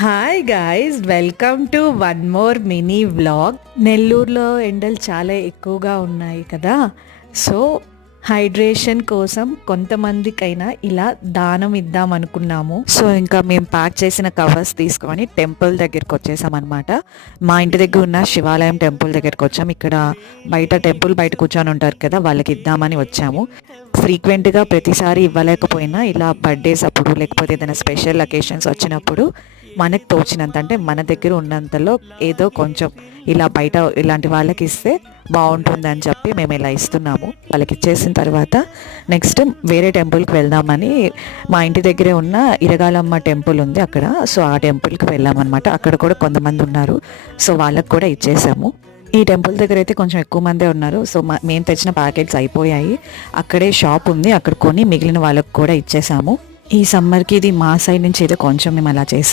Hi guys, welcome to one more mini vlog. నెల్లూరులో ఎండలు చాలా ఎక్కువగా ఉన్నాయి కదా, సో హైడ్రేషన్ కోసం కొంతమందికైనా ఇలా దానం ఇద్దాం అనుకున్నాము. సో ఇంకా మేము ప్యాక్ చేసిన కవర్స్ తీసుకొని టెంపుల్ దగ్గరికి వచ్చేసాం అనమాట. మా ఇంటి దగ్గర ఉన్న శివాలయం టెంపుల్ దగ్గరికి వచ్చాము. ఇక్కడ టెంపుల్ బయట కూర్చొని ఉంటారు కదా, వాళ్ళకి ఇద్దామని వచ్చాము. ఫ్రీక్వెంట్గా ప్రతిసారి ఇవ్వలేకపోయినా ఇలా బర్త్డేస్ అప్పుడు లేకపోతే ఏదైనా స్పెషల్ అకేషన్స్ వచ్చినప్పుడు మనకు తోచినంత, అంటే మన దగ్గర ఉన్నంతలో ఏదో కొంచెం ఇలా బయట ఇలాంటి వాళ్ళకి ఇస్తే బాగుంటుంది అని చెప్పి మేము ఇలా ఇస్తున్నాము. వాళ్ళకి ఇచ్చేసిన తర్వాత నెక్స్ట్ వేరే టెంపుల్కి వెళ్దామని, మా ఇంటి దగ్గరే ఉన్న ఇరగాలమ్మ టెంపుల్ ఉంది అక్కడ, సో ఆ టెంపుల్కి వెళ్ళామన్నమాట. అక్కడ కూడా కొంతమంది ఉన్నారు, సో వాళ్ళకి కూడా ఇచ్చేసాము. ఈ టెంపుల్ దగ్గర అయితే కొంచెం ఎక్కువ మందే ఉన్నారు, సో మేము తెచ్చిన ప్యాకెట్స్ అయిపోయాయి. అక్కడే షాప్ ఉంది, అక్కడ కొని మిగిలిన వాళ్ళకి కూడా ఇచ్చేసాము. ఈ సమ్మర్కి ఇది మా సైడ్ నుంచి ఏదో కొంచెం మేము అలా చేసాము.